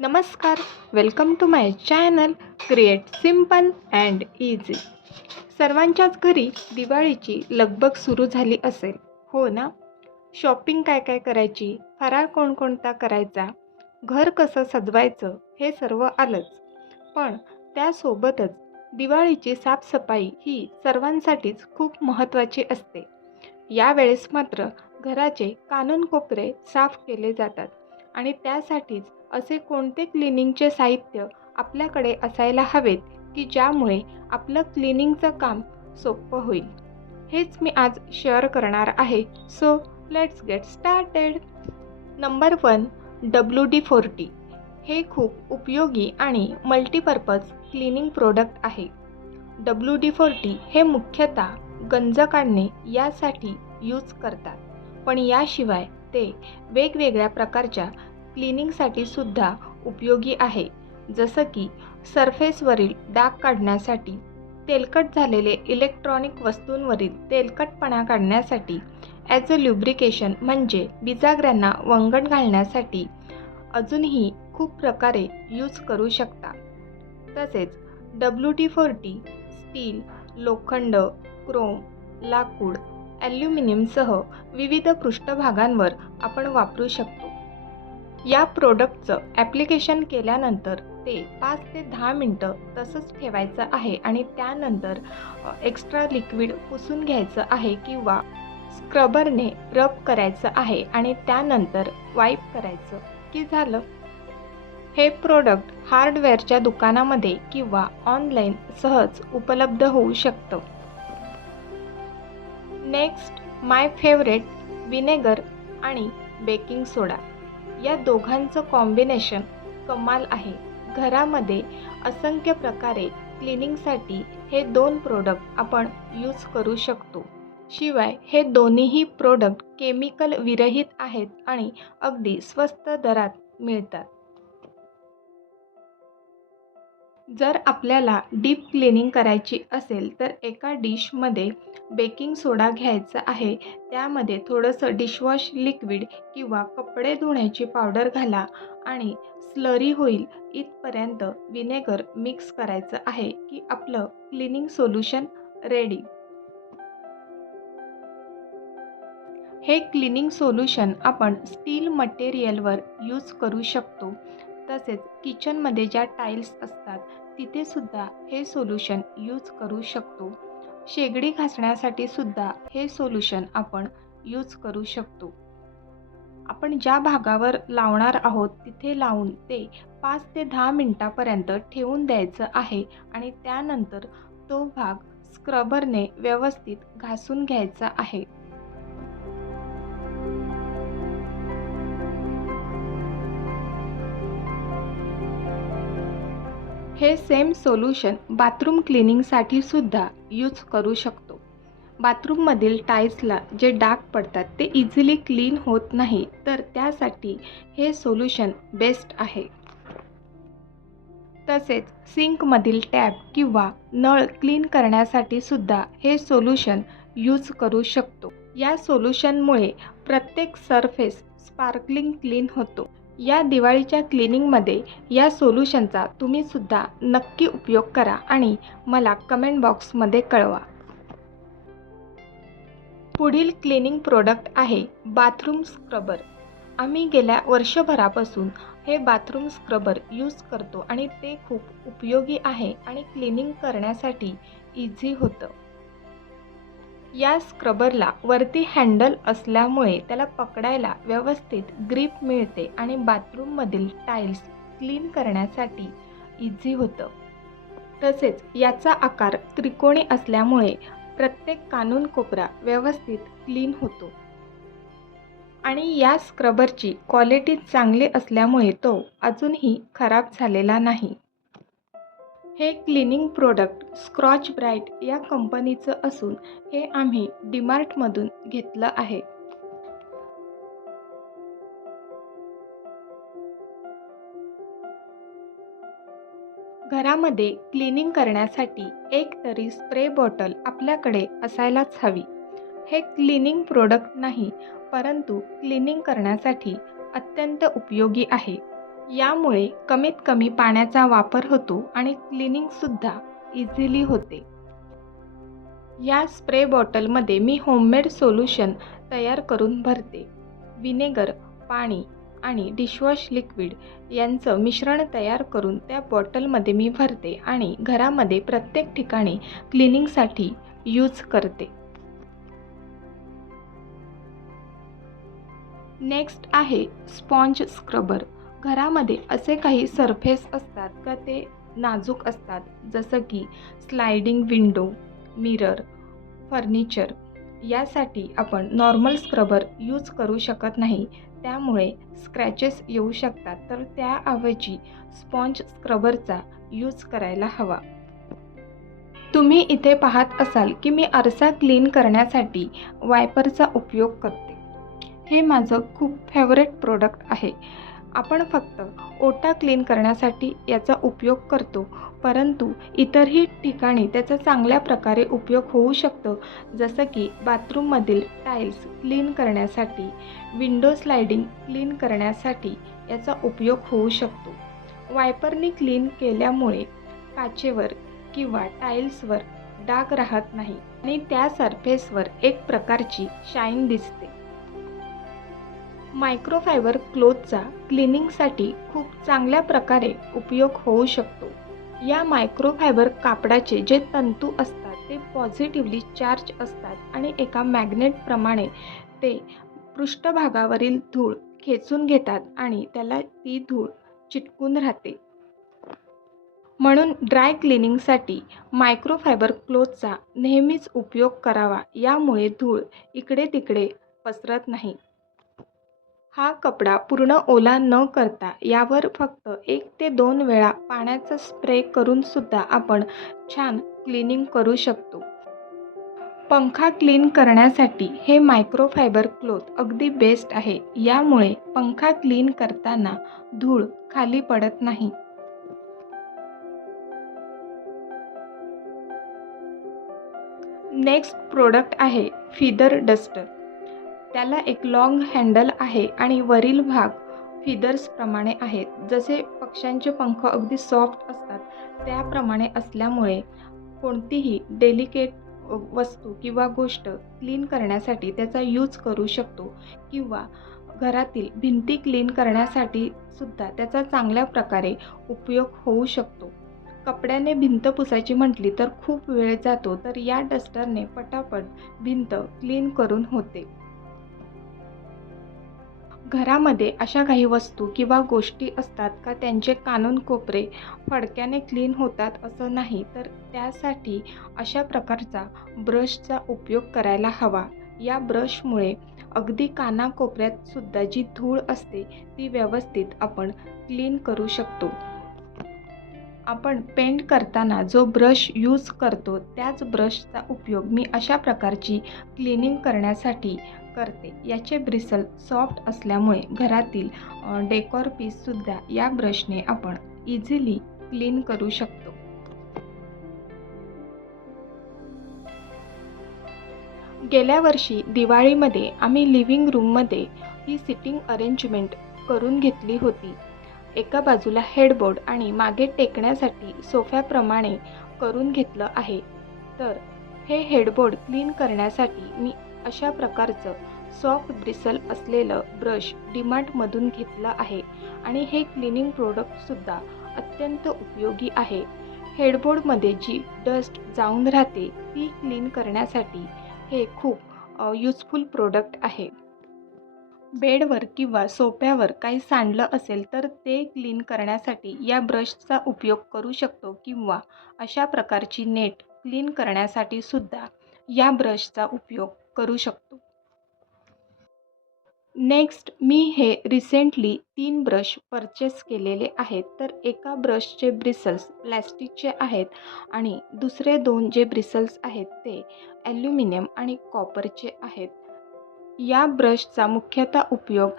नमस्कार. Welcome to my channel create simple and easy सर्वांच्याच घरी दिवाळीची लगबग सुरू झाली असेल. हो ना? शॉपिंग काय काय करायची? फराळ कोणकोणता करायचा? घर कसं सजवायचं? हे सर्व आलंच. पण त्यासोबतच दिवाळीची साफसफाई ही सर्वांसाठीच खूप महत्त्वाची असते. यावेळेस मात्र घराचे काननकोपरे साफ केले जातात आणि त्यासाठीच असे कोणते क्लिनिंगचे साहित्य आपल्याकडे असायला हवेत की ज्यामुळे आपलं क्लिनिंगचं काम सोपं होईल? हेच मी आज शेअर करणार आहे. So let's get started number one W D forty हे खूप उपयोगी आणि मल्टीपर्पज क्लिनिंग प्रोडक्ट आहे. डब्ल्यू डी फोर्टी हे मुख्यतः गंज काढणे यासाठी यूज करतात. पण याशिवाय ते वेगवेगळ्या प्रकारच्या क्लिनिंगसाठी सुद्धा उपयोगी आहे. जसं की सरफेसवरील डाग काढण्यासाठी तेलकट झालेले इलेक्ट्रॉनिक वस्तूंवरील तेलकटपणा काढण्यासाठी ॲज अ ल्युब्रिकेशन म्हणजे बिजागऱ्यांना वंगण घालण्यासाठी अजूनही खूप प्रकारे यूज करू शकता. तसेच डब्ल्यू टी फोर्टी स्टील लोखंड क्रोम लाकूड ॲल्युमिनियमसह विविध पृष्ठभागांवर आपण वापरू शकतो. या प्रोडक्टचं ॲप्लिकेशन केल्यानंतर ते पाच ते दहा मिनटं तसंच ठेवायचं आहे आणि त्यानंतर एक्स्ट्रा लिक्विड पुसून घ्यायचं आहे किंवा स्क्रबरने रब करायचं आहे आणि त्यानंतर वाईप करायचं. की झालं? हे प्रोडक्ट हार्डवेअरच्या दुकानामध्ये किंवा ऑनलाईन सहज उपलब्ध होऊ शकतं. नेक्स्ट माय फेवरेट विनेगर आणि बेकिंग सोडा या दोघांचं कॉम्बिनेशन कमाल आहे. घरामध्ये असंख्य प्रकारे क्लिनिंगसाठी हे दोन प्रोडक्ट आपण यूज करू शकतो. शिवाय हे दोन्हीही प्रोडक्ट केमिकल विरहित आहेत आणि अगदी स्वस्त दरात मिळतात. जर आपल्याला डीप क्लिनिंग करायची असेल तर एका डिशमध्ये बेकिंग सोडा घ्यायचा आहे. त्यामध्ये थोडंसं डिशवॉश लिक्विड किंवा कपडे धुण्याची पावडर घाला आणि स्लरी होईल इथपर्यंत विनेगर मिक्स करायचं आहे की आपलं क्लिनिंग सोल्युशन रेडी. हे क्लिनिंग सोल्युशन आपण स्टील मटेरियलवर यूज करू शकतो. तसेच किचनमध्ये ज्या टाईल्स असतात तिथे सुद्धा हे सोल्युशन यूज करू शकतो. शेगडी घासण्यासाठी सुद्धा हे सोल्युशन आपण यूज करू शकतो. आपण ज्या भागावर लावणार आहोत तिथे लावून ते पाच ते दहा मिनटापर्यंत ठेवून द्यायचं आहे आणि त्यानंतर तो भाग स्क्रबरने व्यवस्थित घासून घ्यायचा आहे. हे सेम सोल्युशन बाथरूम क्लिनिंगसाठी सुद्धा यूज करू शकतो. बाथरूममधील टाईल्सला जे डाग पडतात ते इझिली क्लीन होत नाही तर त्यासाठी हे सोल्युशन बेस्ट आहे. तसेच सिंकमधील टॅब किंवा नळ क्लीन करण्यासाठी सुद्धा हे सोल्युशन यूज करू शकतो. या सोल्युशनमुळे प्रत्येक सरफेस स्पार्कलिंग क्लीन होतो. या दिवाळीच्या क्लिनिंगमध्ये या सोल्युशनचा तुम्हीसुद्धा नक्की उपयोग करा आणि मला कमेंट बॉक्समध्ये कळवा. पुढील क्लिनिंग प्रोडक्ट आहे बाथरूम स्क्रबर. आम्ही गेल्या वर्षभरापासून हे बाथरूम स्क्रबर यूज करतो आणि ते खूप उपयोगी आहे आणि क्लिनिंग करण्यासाठी इझी होतं. या स्क्रबरला वरती हँडल असल्यामुळे त्याला पकडायला व्यवस्थित ग्रीप मिळते आणि बाथरूममधील टाईल्स क्लीन करण्यासाठी इझी होतं. तसेच याचा आकार त्रिकोणी असल्यामुळे प्रत्येक कानून कोपरा व्यवस्थित क्लीन होतो. आणि या स्क्रबरची क्वालिटी चांगली असल्यामुळे तो अजूनही खराब झालेला नाही. हे क्लिनिंग प्रोडक्ट स्क्रॉच ब्राईट या कंपनीचं असून हे आम्ही डीमार्टमधून घेतलं आहे. घरामध्ये क्लिनिंग करण्यासाठी एक तरी स्प्रे बॉटल आपल्याकडे असायलाच हवी. हे क्लिनिंग प्रोडक्ट नाही परंतु क्लिनिंग करण्यासाठी अत्यंत उपयोगी आहे. यामुळे कमीत कमी पाण्याचा वापर होतो आणि क्लिनिंगसुद्धा इझिली होते. या स्प्रे बॉटलमध्ये मी होममेड सोल्युशन तयार करून भरते. विनेगर पाणी आणि डिशवॉश लिक्विड यांचं मिश्रण तयार करून त्या बॉटलमध्ये मी भरते आणि घरामध्ये प्रत्येक ठिकाणी क्लिनिंगसाठी यूज करते. नेक्स्ट आहे स्पॉन्ज स्क्रबर घरामध्ये असे काही सरफेस असतात का ते नाजूक असतात. जसं की स्लायडिंग विंडो मिरर फर्निचर यासाठी आपण नॉर्मल स्क्रबर यूज करू शकत नाही. त्यामुळे स्क्रॅचेस येऊ शकतात. तर त्याऐवजी स्पॉन्ज स्क्रबरचा यूज करायला हवा. तुम्ही इथे पाहत असाल की मी आरसा क्लीन करण्यासाठी वायपरचा उपयोग करते. हे माझं खूप फेवरेट प्रोडक्ट आहे. आपण फक्त ओटा क्लीन करण्यासाठी याचा उपयोग करतो. परंतु इतरही ठिकाणी त्याचा चांगल्या प्रकारे उपयोग होऊ शकतो. जसं की बाथरूममधील टाईल्स क्लीन करण्यासाठी विंडो स्लायडिंग क्लीन करण्यासाठी याचा उपयोग होऊ शकतो. वायपरनी क्लीन केल्यामुळे काचेवर किंवा टाईल्सवर डाग राहत नाही आणि त्या सरफेसवर एक प्रकारची शाईन दिसते. मायक्रोफायबर क्लोथचा क्लिनिंगसाठी खूप चांगल्या प्रकारे उपयोग होऊ शकतो. या मायक्रोफायबर कापडाचे जे तंतू असतात ते पॉझिटिव्हली चार्ज असतात आणि एका मॅग्नेटप्रमाणे ते पृष्ठभागावरील धूळ खेचून घेतात आणि त्याला ती धूळ चिटकून राहते. म्हणून ड्राय क्लिनिंगसाठी मायक्रोफायबर क्लोथचा नेहमीच उपयोग करावा. यामुळे धूळ इकडे तिकडे पसरत नाही. हा कपडा पूर्ण ओला न करता यावर फक्त एक ते दोन वेळा पाण्याचा स्प्रे करूनसुद्धा आपण छान क्लिनिंग करू शकतो. पंखा क्लीन करण्यासाठी हे मायक्रोफायबर क्लोथ अगदी बेस्ट आहे. यामुळे पंखा क्लीन करताना धूळ खाली पडत नाही. नेक्स्ट प्रोडक्ट आहे फिदर डस्टर. त्याला एक लाँग हँडल आहे आणि वरील भाग फिदर्सप्रमाणे आहेत. जसे पक्ष्यांचे पंख अगदी सॉफ्ट असतात त्याप्रमाणे असल्यामुळे कोणतीही डेलिकेट वस्तू किंवा गोष्ट क्लीन करण्यासाठी त्याचा यूज करू शकतो किंवा घरातील भिंती क्लीन करण्यासाठी सुद्धा त्याचा चांगल्या प्रकारे उपयोग होऊ शकतो. कपड्याने भिंत पुसायची म्हटली तर खूप वेळ जातो तर या डस्टरने पटापट भिंत क्लीन करून होते. घरामध्ये अशा काही वस्तू किंवा गोष्टी असतात का? त्यांचे कानून कोपरे फडक्याने क्लीन होतात असं नाही तर त्यासाठी अशा प्रकारचा ब्रशचा उपयोग करायला हवा. या ब्रशमुळे अगदी कानाकोपऱ्यात सुद्धा जी धूळ असते ती व्यवस्थित आपण क्लीन करू शकतो. आपण पेंट करताना जो ब्रश यूज करतो त्याच ब्रशचा उपयोग मी अशा प्रकारची क्लिनिंग करण्यासाठी करते. याचे ब्रिसल सॉफ्ट असल्यामुळे घरातील डेकोर पीससुद्धा या ब्रशने आपण इझिली क्लीन करू शकतो. गेल्या वर्षी दिवाळीमध्ये आम्ही लिव्हिंग रूममध्ये ही सिटिंग अरेंजमेंट करून घेतली होती. एका बाजूला हेडबोर्ड आणि मागे टेकण्यासाठी सोफ्याप्रमाणे करून घेतलं आहे. तर हे हेडबोर्ड क्लीन करण्यासाठी मी अशा प्रकारचं सॉफ्ट ब्रिसल असलेलं ब्रश डीमार्टमधून घेतलं आहे. आणि हे क्लिनिंग प्रोडक्टसुद्धा अत्यंत उपयोगी आहे. हेडबोर्डमध्ये जी डस्ट जाऊन राहते ती क्लीन करण्यासाठी हे खूप यूजफुल प्रोडक्ट आहे. बेडवर किंवा सोप्यावर काही सांडलं असेल तर ते क्लीन करण्यासाठी या ब्रशचा उपयोग करू शकतो किंवा अशा प्रकारची नेट क्लीन करण्यासाठी सुद्धा या ब्रशचा उपयोग करू शकतो. नेक्स्ट मी हे रिसेंटली तीन ब्रश परचेस केलेले आहेत. तर एका ब्रशचे ब्रिसल्स प्लॅस्टिकचे आहेत आणि दुसरे दोन जे ब्रिसल्स आहेत ते ॲल्युमिनियम आणि कॉपरचे आहेत. या ब्रशचा मुख्यतः उपयोग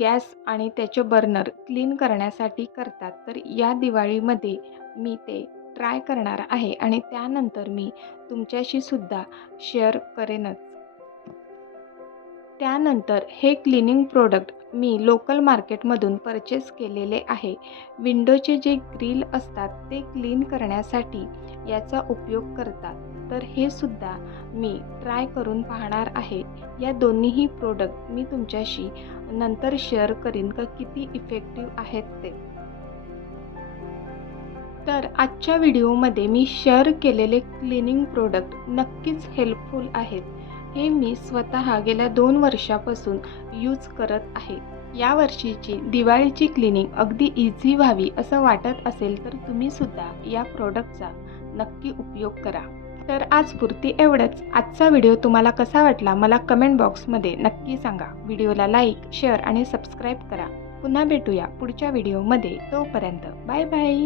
गॅस आणि त्याचे बर्नर क्लीन करण्यासाठी करतात. तर या दिवाळीमध्ये मी ते ट्राय करणार आहे आणि त्यानंतर मी तुमच्याशी सुद्धा शेअर करेनच. त्यानंतर हे क्लिनिंग प्रोडक्ट मी लोकल मार्केटमधून परचेस केलेले आहे. विंडोचे जे ग्रिल असतात ते क्लीन करण्यासाठी याचा उपयोग करतात. तर हे सुद्धा मी ट्राय करून पाहणार आहे. या दोन्हीही प्रोडक्ट मी तुमच्याशी नंतर शेअर करीन का किती इफेक्टिव्ह आहेत ते. तर आजच्या व्हिडिओमध्ये मी शेअर केलेले क्लिनिंग प्रोडक्ट नक्कीच हेल्पफुल आहेत. हे मी स्वतः गेल्या दोन वर्षापासून यूज करत आहे. या वर्षीची दिवाळीची क्लिनिंग अगदी इझी व्हावी असं वाटत असेल तर तुम्हीसुद्धा या प्रोडक्टचा नक्की उपयोग करा. तर आज पुरती एवढंच. आजचा व्हिडिओ तुम्हाला कसा वाटला मला कमेंट बॉक्समध्ये नक्की सांगा. व्हिडिओला लाईक शेअर आणि सबस्क्राईब करा. पुन्हा भेटूया पुढच्या व्हिडिओमध्ये तोपर्यंत बाय बाय